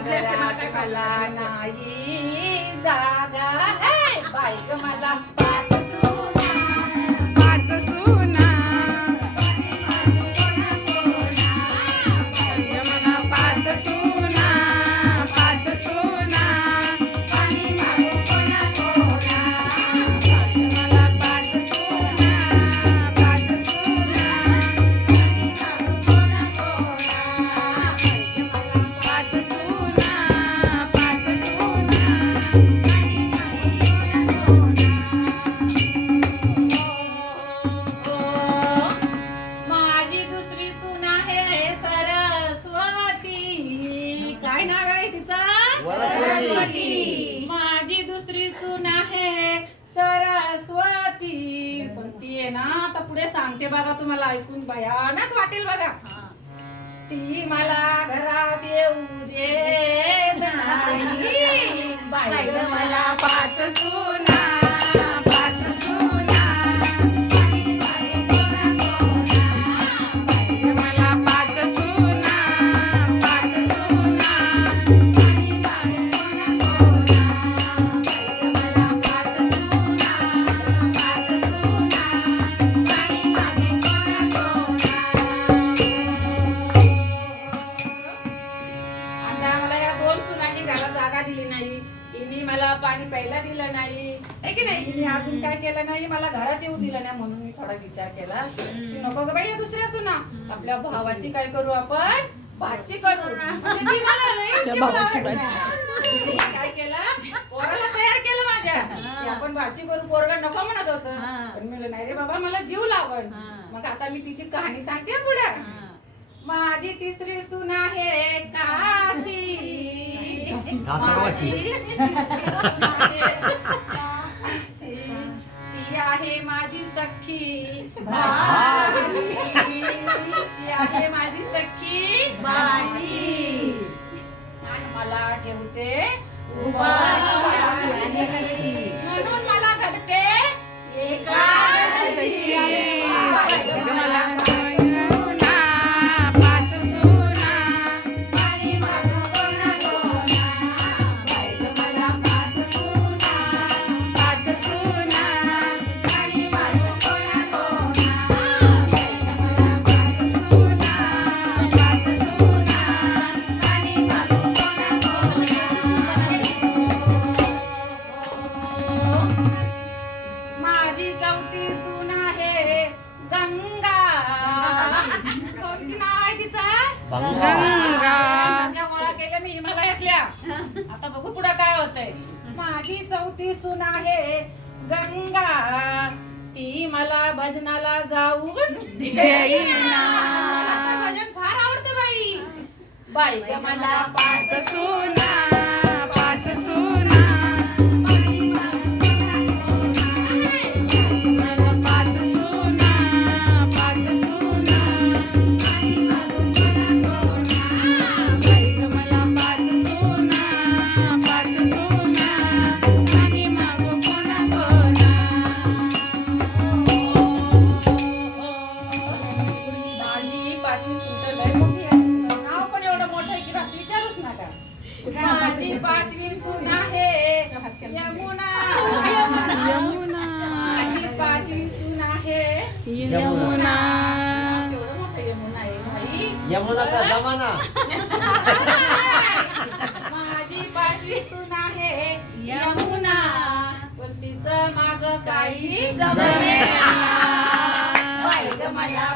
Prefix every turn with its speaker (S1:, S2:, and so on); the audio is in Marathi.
S1: पण तिच्या मला नाही जागा. ए, बाई मला सरस्वती. माझी दुसरी सून आहे सरस्वती. पण आहे ना? आता पुढे सांगते बघा तुम्हाला ऐकून भयानक वाटेल बघा. ती मला घरात येऊ दे नाही. बाई मला
S2: पाच सून मला
S1: पाणी प्यायला दिलं नाही. है की नाही? हिने अजून काय केलं नाही? मला घरात येऊ दिलं नाही म्हणून मी थोडा विचार केला. की नको ग बाई या दुसऱ्या सुना. आपल्या भावाची काय करू आपण? भाची करू. म्हणजे ती मला लई
S2: भावाची
S1: काय केलं? पोराला तयार केलं माझ्या. की आपण भाची करू पोरगा नको म्हणत होतं. पण मी म्हणलं, नाही रे बाबा मला जीव लावण. मग आता मी तिची कहाणी सांगते पुढे. माझी तिसरी सून आहे
S3: काकावाशी.
S1: ती आहे माझी सखी ती आहे माझी सखी बाजी आणि मला ठेवते उपाशी. माझी चौथी सून आहे. गंगा. कोणती नाव आहे तिचं?
S2: गंगा.
S1: गोळा केल्या मी हिमालयातल्या. आता बघू पुढे काय होतंय. माझी चौथी सून आहे. गंगा. ती मला भजनाला जाऊन भजन फार आवडतं बाई. बाई ग मला
S2: पाच सुना
S1: पाचवी सून तर लय मोठी आहे. तिचं नाव पण एवढं मोठं आहे की बस विचारूच नका. माझी पाचवी सून आहे. यमुना.
S2: यमुना.
S1: माझी पाचवी सून आहे.
S2: यमुना.
S1: एवढं मोठं यमुना आहे भाई.
S3: यमुना का जमाना?
S1: माझी पाचवी सून आहे. यमुना. पण तिचं माझं काही ग मला